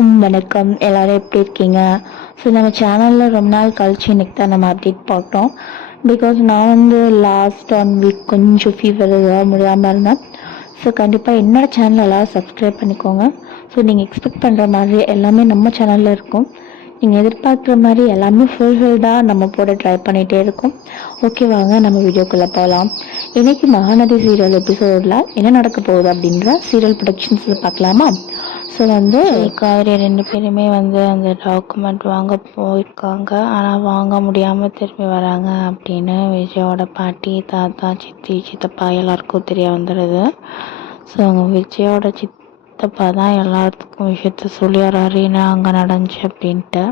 வணக்கம். எல்லாரும் எப்படி இருக்கீங்க? ஸோ நம்ம சேனலில் ரொம்ப நாள் கழிச்சு இன்னைக்கு தான் நம்ம அப்டேட் பார்த்தோம். பிகாஸ் நான் லாஸ்ட் 1 வீக் கொஞ்சம் ஃபீவர் முடியாமல் இருந்தேன். ஸோ கண்டிப்பாக என்னோட சேனல் எல்லாரும் சப்ஸ்கிரைப் பண்ணிக்கோங்க. ஸோ நீங்கள் எக்ஸ்பெக்ட் பண்ணுற மாதிரி எல்லாமே நம்ம சேனலில் இருக்கும். நீங்கள் எதிர்பார்க்குற மாதிரி எல்லாமே ஃபுல்ஃபில்டாக நம்ம போட ட்ரை பண்ணிகிட்டே இருக்கோம். ஓகே, வாங்க நம்ம வீடியோக்குள்ளே போகலாம். இன்றைக்கி மகாநதி சீரியல் எபிசோடில் என்ன நடக்க போகுது அப்படின்ற சீரியல் ப்ரொடக்ஷன்ஸில் பார்க்கலாமா? ஸோ காவேரி 2 பேருமே அந்த டாக்குமெண்ட் வாங்க போயிருக்காங்க. ஆனால் வாங்க முடியாமல் திரும்பி வராங்க அப்படின்னு விஜயோட பாட்டி, தாத்தா, சித்தி, சித்தப்பா எல்லாருக்கும் தெரிய வந்துடுது. ஸோ அவங்க விஜயோட சித்தப்பா தான் எல்லாத்துக்கும் விஷயத்த சொல்லிடுறாரு என்ன அங்கே நடந்துச்சு அப்படின்ட்டு.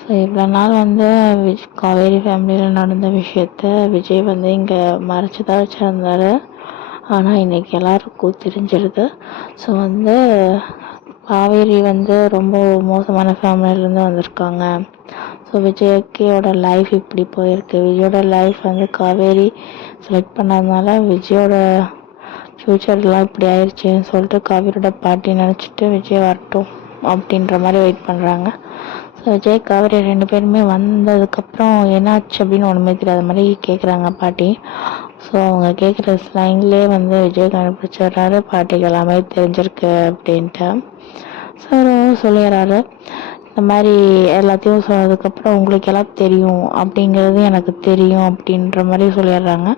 ஸோ இவ்வளோ நாள் காவேரி ஃபேமிலியில் நடந்த விஷயத்த விஜய் இங்கே மறைச்சி தான் வச்சுருந்தாரு. ஆனால் இன்றைக்கி எல்லாருக்கும் தெரிஞ்சிருது. ஸோ காவேரி ரொம்ப மோசமான ஃபேமிலியிலேருந்து வந்திருக்காங்க. ஸோ விஜய்க்கோட லைஃப் இப்படி போயிருக்கு. விஜயோட லைஃப் காவேரி செலக்ட் பண்ணாதனால விஜயோட ஃப்யூச்சர்லாம் இப்படி ஆயிடுச்சுன்னு சொல்லிட்டு காவேரியோட பாட்டி நினச்சிட்டு விஜய் வரட்டும் அப்படின்ற மாதிரி வெயிட் பண்ணுறாங்க. ஸோ விஜய் காவேரி 2 பேருமே வந்ததுக்கப்புறம் என்னாச்சு அப்படின்னு ஒன்றுமே தெரியாத மாதிரி கேட்குறாங்க பாட்டி. ஸோ அவங்க கேட்குற ஸ்லைன்லேயே விஜய் கண்டுபிடிச்சிடுறாரு பாட்டிக்கு எல்லாமே தெரிஞ்சிருக்கு அப்படின்ட்டு. ஸோ சொல்லிடுறாரு, இந்த மாதிரி எல்லாத்தையும் சொன்னதுக்கப்புறம் உங்களுக்கு எல்லாம் தெரியும் அப்படிங்கிறது எனக்கு தெரியும் அப்படின்ற மாதிரி சொல்லிடுறாங்க.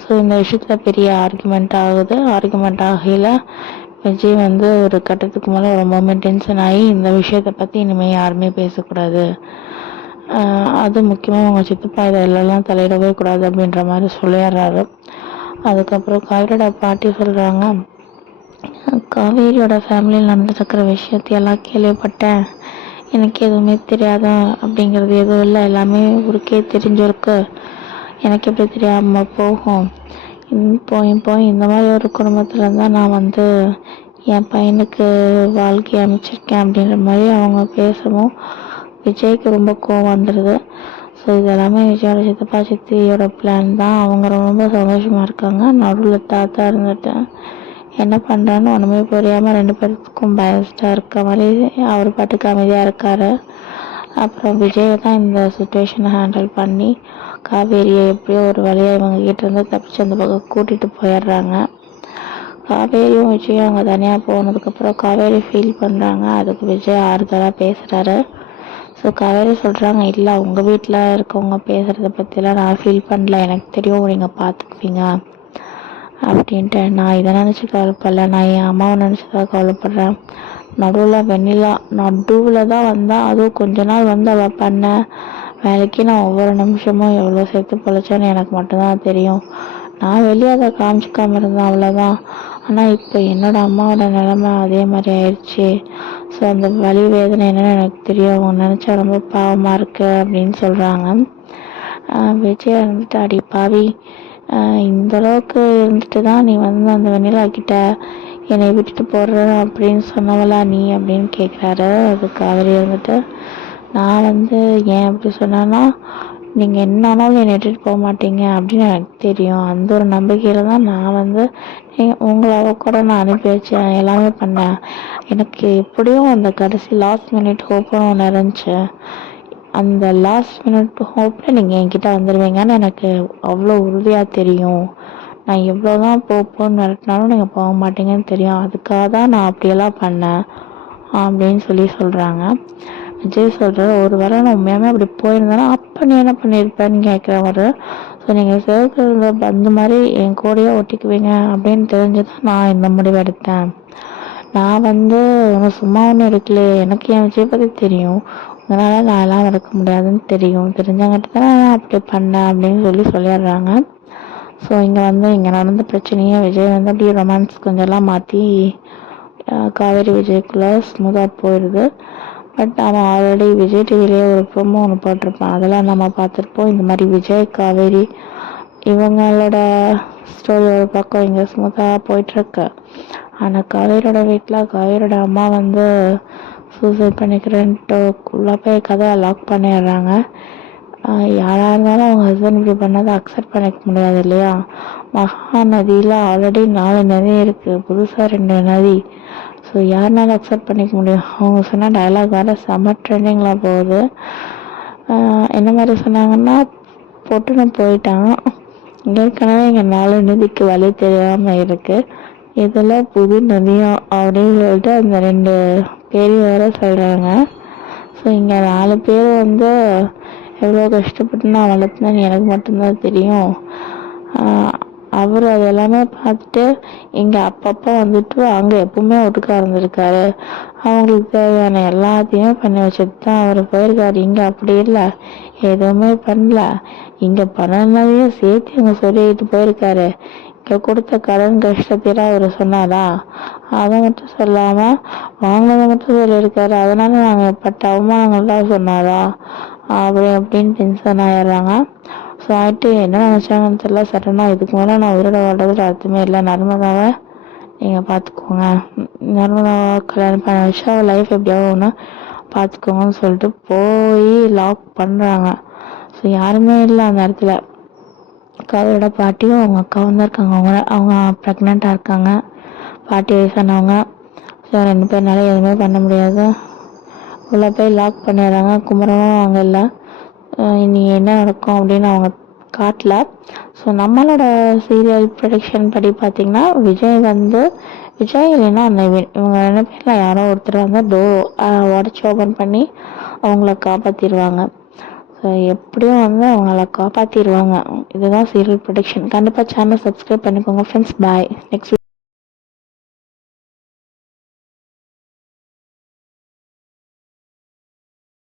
ஸோ இந்த விஷயத்தில் பெரிய ஆர்குமெண்ட் ஆகுது. ஆர்குமெண்ட் ஆகையில் விஜய் ஒரு கட்டத்துக்கு மேலே ரொம்பவுமே டென்ஷன் ஆகி இந்த விஷயத்தை பற்றி இனிமேல் யாருமே பேசக்கூடாது, அது முக்கியமாக அவங்க சித்தப்பா இதெல்லாம் தலையிடவே கூடாது அப்படின்ற மாதிரி சொல்லிடுறாரு. அதுக்கப்புறம் காவேரியோட பாட்டி சொல்கிறாங்க, காவேரியோட ஃபேமிலியில் நடந்துருக்கிற விஷயத்தையெல்லாம் கேள்விப்பட்டேன். எனக்கு எதுவுமே தெரியாதா அப்படிங்கிறது எதுவும் இல்லை, எல்லாமே ஊருக்கே தெரிஞ்சிருக்கு. எனக்கு எப்படி தெரியாமல் போகும்? இப்போ இந்த மாதிரி ஒரு குடும்பத்தில் இருந்தால் நான் என் பையனுக்கு வாழ்க்கை அமைச்சிருக்கேன் அப்படின்ற மாதிரி அவங்க பேசவும் விஜய்க்கு ரொம்ப கோவம் வந்துடுது. ஸோ இதெல்லாமே விஜயோட சித்தப்பா சித்தியோட பிளான் தான். அவங்க ரொம்ப சந்தோஷமாக இருக்காங்க. நடுவில் தாத்தா இருந்துட்டு என்ன பண்ணுறான்னு ஒன்றுமே புரியாமல் 2 பேருக்கும் பயஸ்டாக இருக்க மாதிரி அவர் பாட்டுக்கு அமைதியாக இருக்கார். அப்புறம் விஜய் தான் இந்த சுச்சுவேஷனை ஹேண்டில் பண்ணி காவேரியை எப்படியோ ஒரு வழியாக இவங்ககிட்ட இருந்து தப்பிச்சு அந்த பக்கம் கூட்டிகிட்டு போயிடுறாங்க. காவேரியும் விஜயும் அங்கே தனியாக போனதுக்கப்புறம் காவேரி ஃபீல் பண்ணுறாங்க. அதுக்கு விஜய் ஆறுதலாக பேசுகிறாரு. ஸோ காவேரி சொல்கிறாங்க, இல்லை உங்கள் வீட்டில் இருக்கவங்க பேசுகிறத பற்றிலாம் நான் ஃபீல் பண்ணல, எனக்கு தெரியும் நீங்கள் பார்த்துக்குவீங்க அப்படின்ட்டு. நான் இதை நினச்சி கவலைப்படல, நான் என் அம்மாவை நினச்சி தான் கவலைப்படுறேன். நடுவில் தான் வந்தால், அதுவும் கொஞ்ச நாள் அவள் பண்ண வேலைக்கு நான் ஒவ்வொரு நிமிஷமும் எவ்வளோ சேர்த்து பொழைச்சேன்னு எனக்கு மட்டும்தான் தெரியும். நான் வெளியே அதை காமிச்சிக்காமல் இருந்தேன், அவ்வளோதான். ஆனால் இப்போ என்னோடய அம்மாவோட நிலைமை அதே மாதிரி ஆயிடுச்சு. ஸோ அந்த வலி வேதனை என்னென்னு எனக்கு தெரியும், அவங்க நினச்சா ரொம்ப பாவமாக இருக்குது அப்படின்னு சொல்கிறாங்க. விஜய் அடி பாவி, இந்த அளவுக்கு இருந்துட்டு தான் நீ அந்த வெண்ணிலா கிட்ட என்னை விட்டுட்டு போடுற அப்படின்னு சொன்னவளா நீ அப்படின்னு கேட்குறாரு. அது காவேரி நான் ஏன் அப்படி சொன்னேன்னா, நீங்கள் என்ன ஆனாலும் என்னை விட்டுட்டு போக மாட்டீங்க அப்படின்னு எனக்கு தெரியும். அந்த ஒரு நம்பிக்கையில் தான் நான் உங்களை கூட நான் அனுப்பி வச்சேன், எல்லாமே பண்ணேன். எனக்கு எப்படியும் அந்த கடைசி லாஸ்ட் மினிட் ஹோப்புன்னு ஒன்று இருந்துச்சு. அந்த லாஸ்ட் மினிட் ஹோப்பில் நீங்கள் என்கிட்ட வந்துடுவீங்கன்னு எனக்கு அவ்வளோ உறுதியாக தெரியும். நான் எவ்வளோ தான் போன்னு மிரட்டினாலும் நீங்கள் போக மாட்டீங்கன்னு தெரியும். அதுக்காக தான் நான் அப்படியெல்லாம் பண்ணேன் அப்படின்னு சொல்கிறாங்க. விஜய் சொல்கிறார், ஒரு வேளை நான் உண்மையாகவே அப்படி போயிருந்தேன்னா அப்போ நீ என்ன பண்ணியிருப்பேன்னு கேட்குறவர். ஸோ நீங்கள் சேர்க்குறது அந்த மாதிரி என் கூடயே ஒட்டிக்குவீங்க அப்படின்னு தெரிஞ்சு தான் நான் இந்த முடிவு எடுத்தேன். நான் ஒன்று சும்மா ஒன்றும் இருக்கலையே, எனக்கு என் விஜய் பற்றி தெரியும், அதனால் நான் எல்லாம் இருக்க முடியாதுன்னு தெரியும், தெரிஞ்சவங்கிட்ட தான் நான் அப்படி பண்ணேன் அப்படின்னு சொல்லிடுறாங்க. ஸோ இங்கே நடந்த பிரச்சனையை விஜய் அப்படியே ரொமான்ஸ் கொஞ்சம்லாம் மாற்றி காவேரி விஜய்க்குள்ளே ஸ்மூத்தாக போயிடுது. பட் அவன் ஆல்ரெடி விஜய் டிவிலேயே ஒரு ப்ரோமோ ஒன்று போட்டிருப்பான், அதெல்லாம் நம்ம பார்த்துருப்போம். இந்த மாதிரி விஜய் காவேரி இவங்களோட ஸ்டோரி ஒரு பக்கம் இங்கே ஸ்மூத்தாக போயிட்டுருக்கு. ஆனால் காவேரியோட வீட்டில் காவேரியோட அம்மா சூசைட் பண்ணிக்கிறேன்ட்டு உள்ளே போய் கதை லாக் பண்ணிடுறாங்க. யாராக இருந்தாலும் அவங்க ஹஸ்பண்ட் இப்படி பண்ணதை அக்செப்ட் பண்ணிக்க முடியாது இல்லையா? மகாநதியில் ஆல்ரெடி 4 நதி இருக்குது, புதுசாக 2 நதி. ஸோ யாருனாலும் அக்செப்ட் பண்ணிக்க முடியும். அவங்க சொன்ன டயலாக் வேறு செம்ம ட்ரெண்டிங்கில் போகுது. என்ன மாதிரி சொன்னாங்கன்னா, பொட்டுன்னு போயிட்டான், ஏற்கனவே இங்கே 4 நிதிக்கு வழி தெரியாமல் இருக்குது, இதில் புது நதியம் அப்படின்னு சொல்லிட்டு அந்த 2 பேரையும் வேறு சொல்கிறாங்க. ஸோ இங்கே 4 பேர் எவ்வளோ கஷ்டப்பட்டு நான் வளர்த்தேன்னு எனக்கு மட்டும்தான் தெரியும். அவர் அது எல்லாமே பார்த்துட்டு இங்கே அப்பப்போ அங்கே எப்பவுமே ஒட்டுக்கா இருந்திருக்காரு. அவங்களுக்கு தேவையான எல்லாத்தையும் பண்ணி வச்சுட்டு தான் அவர் போயிருக்காரு. இங்கே அப்படி இல்லை, எதுவுமே பண்ணல. இங்கே பண்ணதையும் சேர்த்து இங்கே சொல்லிட்டு போயிருக்காரு. இங்கே கொடுத்த கடன் கஷ்டத்தையும் அவர் சொன்னாரா, அதை மட்டும் சொல்லாமல் வாங்கினதை மட்டும் சொல்லியிருக்காரு. அதனால நாங்கள் பட்ட அவமானங்கள்லாம் சொன்னாரா அப்படின்னு டென்ஷன் ஆயிடுறாங்க. ஸோ ஆகிட்டு என்ன நினச்சாங்கன்னு தெரியல. சடனாக இதுக்கு மேலே நான் உயிரோட வாழ்றதுல அர்த்தமே இல்லை, நர்மதாவை நீங்கள் பார்த்துக்கோங்க, நர்மதாவை கல்யாணம் பண்ண வச்சு அவள் லைஃப் எப்படியாவது ஒன்று பார்த்துக்கோங்கன்னு சொல்லிட்டு போய் லாக் பண்ணுறாங்க. ஸோ யாருமே இல்லை அந்த இடத்துல. அக்காவோட பாட்டியும் அவங்க அக்காவும் தான் இருக்காங்க. அவங்க ப்ரெக்னெண்ட்டாக இருக்காங்க. பாட்டி வயசானவங்க. ஸோ 2 பேர்னால எதுவுமே பண்ண முடியாது. உள்ளே போய் லாக் பண்ணிடுறாங்க. குமரனும் அங்கே இல்லை. இனி என்ன நடக்கும் அப்படின்னு அவங்க காட்டல. ஸோ நம்மளோட சீரியல் ப்ரொடக்ஷன் படி பார்த்திங்கன்னா, விஜய் இல்லைன்னா நவீன், இவங்க 2 பேரில் யாரோ ஒருத்தர் உடச்சி ஓப்பன் பண்ணி அவங்கள காப்பாற்றிடுவாங்க. ஸோ எப்படியும் அவங்கள காப்பாற்றிடுவாங்க. இதுதான் சீரியல் ப்ரொடக்ஷன். கண்டிப்பாக சேனல் சப்ஸ்கிரைப் பண்ணிக்கோங்க ஃப்ரெண்ட்ஸ். பாய். நெக்ஸ்ட்